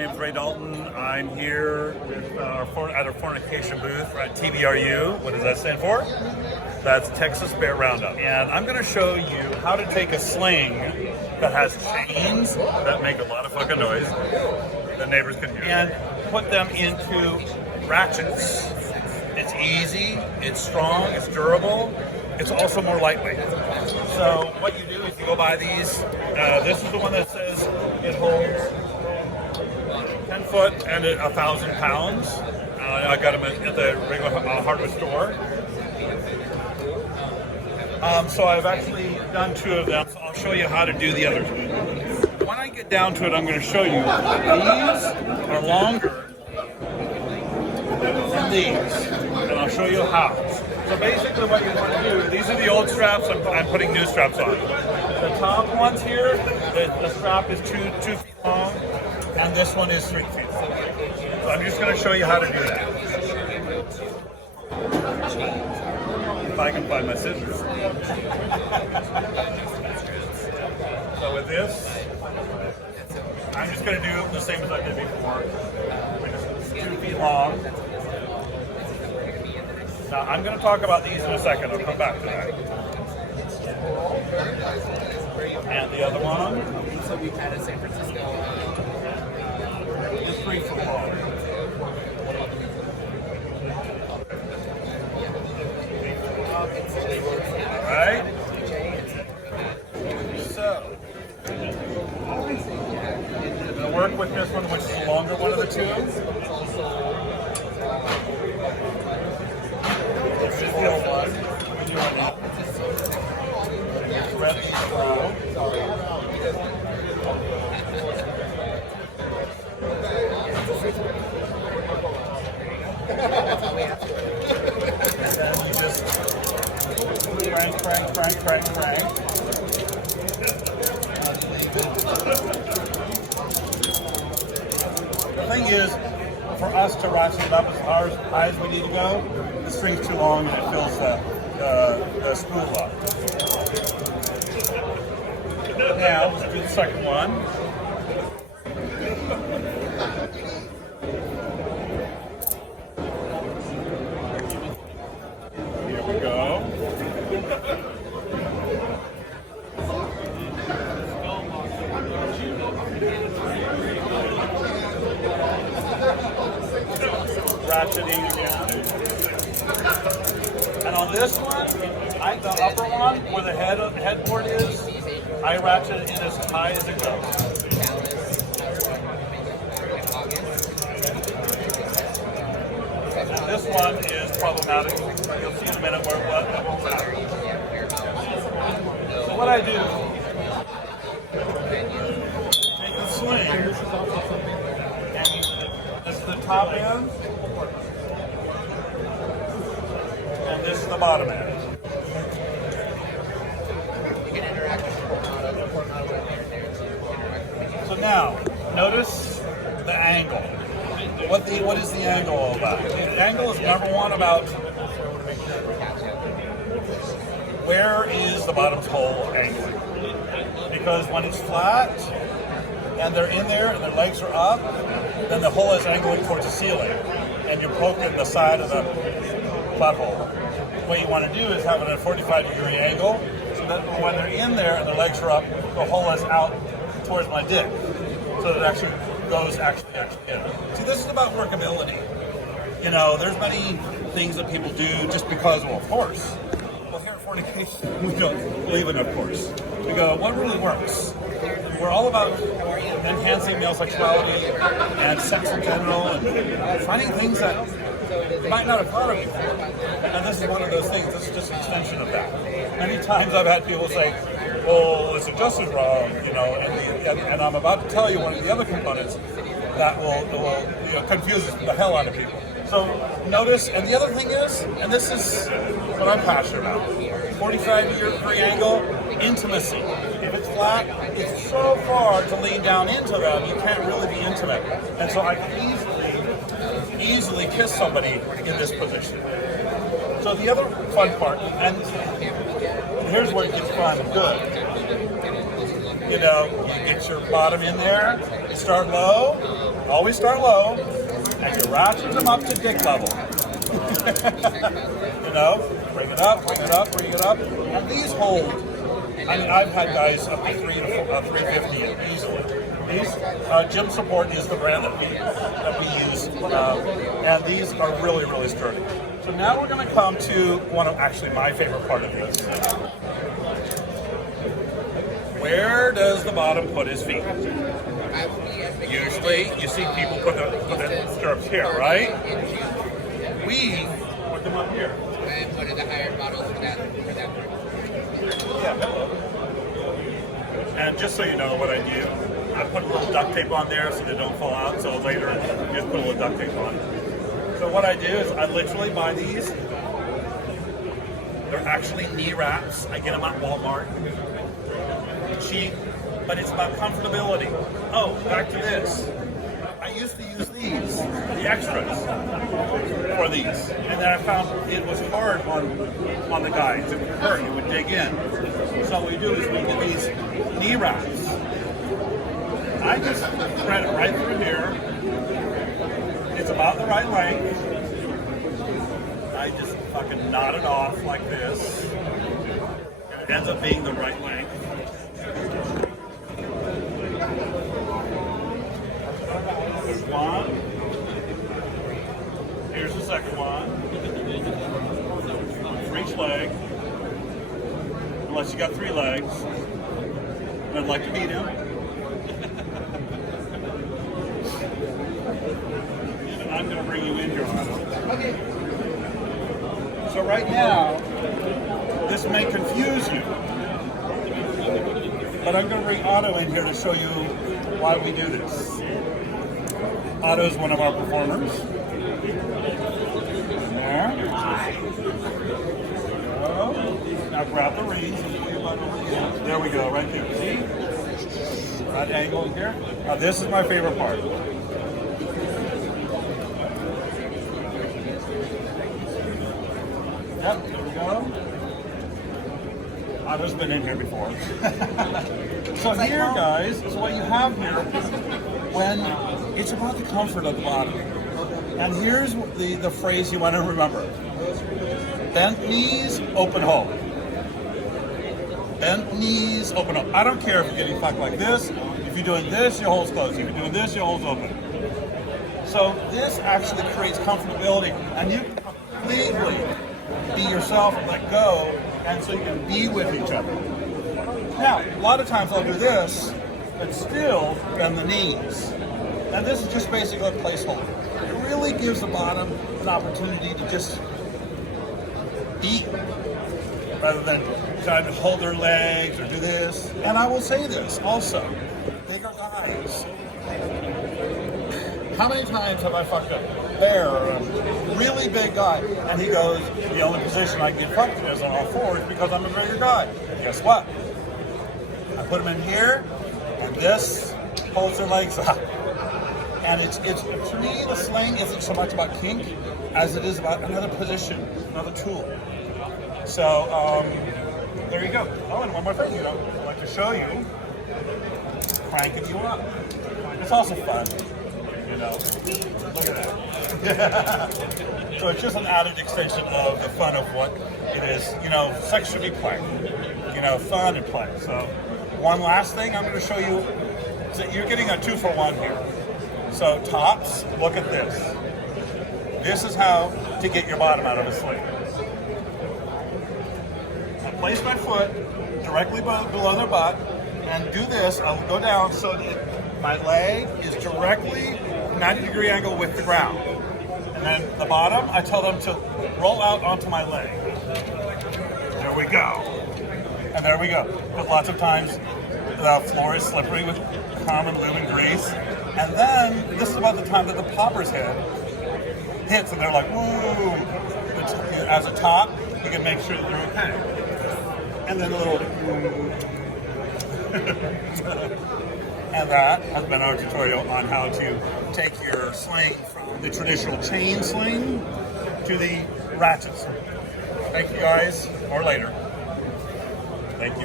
name is Ray Dalton. I'm here with, at our Fornication booth at TBRU. What does that stand for? That's Texas Bear Roundup. And I'm going to show you how to take a sling that has chains that make a lot of fucking noise that neighbors can hear and put them into ratchets. It's easy, it's strong, it's durable, it's also more lightweight. So what you do is you go buy these. This is the one that says it holds 10 foot and 1,000 pounds. I got them at the regular hardware store. So I've actually done 2 of them, so I'll show you how to do the other 2. When I get down to it, I'm going to show you these are longer than these, and I'll show you how. So basically what you want to do, these are the old straps, I'm putting new straps on. The top ones here, the strap is 2 feet long, and this one is 3 feet long. So I'm just going to show you how to do that. If I can find my scissors. So with this, I'm just going to do the same as I did before. It's 2 feet long. Now I'm going to talk about these in a second. I'll come back to that. And the other one. So we've had in San Francisco. Is 3 foot long. Alright. So I'm going to work with this one, which is the longer one of the 2. This is the old one. And then you just crank. The thing is, for us to ratchet it up as high as we need to go, the string's too long and it fills the spool up. Now, let's do the second one. Here we go. Ratcheting again. And on this one, the upper one, where the headboard is, I ratchet it in as high as it goes. And this one is problematic. You'll see in a minute where it won't matter. So what I do, take the sling, and this is the top end, and this is the bottom end. So now, notice the angle. What is the angle all about? The angle is number one about where is the bottom's hole angled. Because when it's flat and they're in there and their legs are up, then the hole is angling towards the ceiling and you're poking the side of the flat hole. What you want to do is have it at a 45-degree angle so that when they're in there and their legs are up, the hole is out towards my dick. So that it actually goes actually in. See, this is about workability. You know, there's many things that people do just because, well, of course. Well, here at Fornication, we don't believe in of course. We go, what really works? We're all about enhancing male sexuality and sex in general and finding things that you might not have thought of before. And this is one of those things. This is just an extension of that. Many times I've had people say, well, it's just as wrong, you know, and I'm about to tell you one of the other components that will confuse the hell out of people. So notice, and the other thing is, and this is what I'm passionate about, 45-degree angle, intimacy. If it's flat, it's so far to lean down into them, you can't really be intimate. And so I can easily kiss somebody in this position. So the other fun part, and here's where it gets fun and good. You know, you get your bottom in there, start low, Always start low, and you ratchet them up to dick level. You know, bring it up, bring it up, bring it up. And these hold. I mean, I've had guys up to 350 easily. These Gym Support is the brand that we use, and these are really, really sturdy. So now we're going to come to one of actually my favorite part of this. Where does the bottom put his feet? Usually, you see people put the stirrups here, right? We put them up here. And what are the higher models for that part? Yeah, hello. And just so you know what I do, I put a little duct tape on there so they don't fall out. So later, you just put a little duct tape on. So what I do is I literally buy these. They're actually knee wraps. I get them at Walmart. Cheap, but it's about comfortability. Oh, back to this. I used to use these, the extras, for these. And then I found it was hard on the guys. It would hurt, it would dig in. So what we do is we get these knee wraps. I just thread it right through here. It's about the right length. I just fucking knot it off like this. And it ends up being the right length. There's one. Here's the second one. For each leg. Unless you got 3 legs. And I'd like to meet him. And I'm going to bring you in here, Otto. Okay. So right now, this may confuse you. But I'm going to bring Otto in here to show you why we do this. Otto's one of our performers. There. Now grab the reins and pull your butt over here. There we go, right there. See? Right angle here. Now this is my favorite part. Yep, there we go. Otto's been in here before. So here, guys, is what you have here when it's about the comfort of the bottom. And here's the phrase you want to remember. Bent knees, open hole. Bent knees, open hole. I don't care if you're getting fucked like this. If you're doing this, your hole's closed. If you're doing this, your hole's open. So this actually creates comfortability, and you completely be yourself and let go, and so you can be with each other. Now, a lot of times I'll do this, but still bend the knees. And this is just basically a placeholder. It really gives the bottom an opportunity to just be, rather than trying to hold their legs or do this. And I will say this also, bigger guys. How many times have I fucked up Bear, or a really big guy, and he goes, the only position I can get fucked in is on all fours because I'm a bigger guy. Guess what? I put him in here, and this holds their legs up. And it's to me, the sling isn't so much about kink as it is about another position, another tool. So there you go. Oh, and one more thing, I'd like to show you, cranking you up. It's also fun, Look at that. So it's just an added extension of the fun of what it is. Sex should be play. Fun and play. So one last thing I'm going to show you is that you're getting a 2-for-1 here. So tops, look at this. This is how to get your bottom out of a sling. I place my foot directly below their butt and do this. I'll go down so that my leg is directly 90-degree angle with the ground. And then the bottom, I tell them to roll out onto my leg. There we go. And there we go. But lots of times the floor is slippery with common lube and grease. And then this is about the time that the popper's head hits and they're like, woo. As a top, you can make sure that they're okay. And then a little and that has been our tutorial on how to take your sling from the traditional chain sling to the ratchets. Thank you guys, or later. Thank you.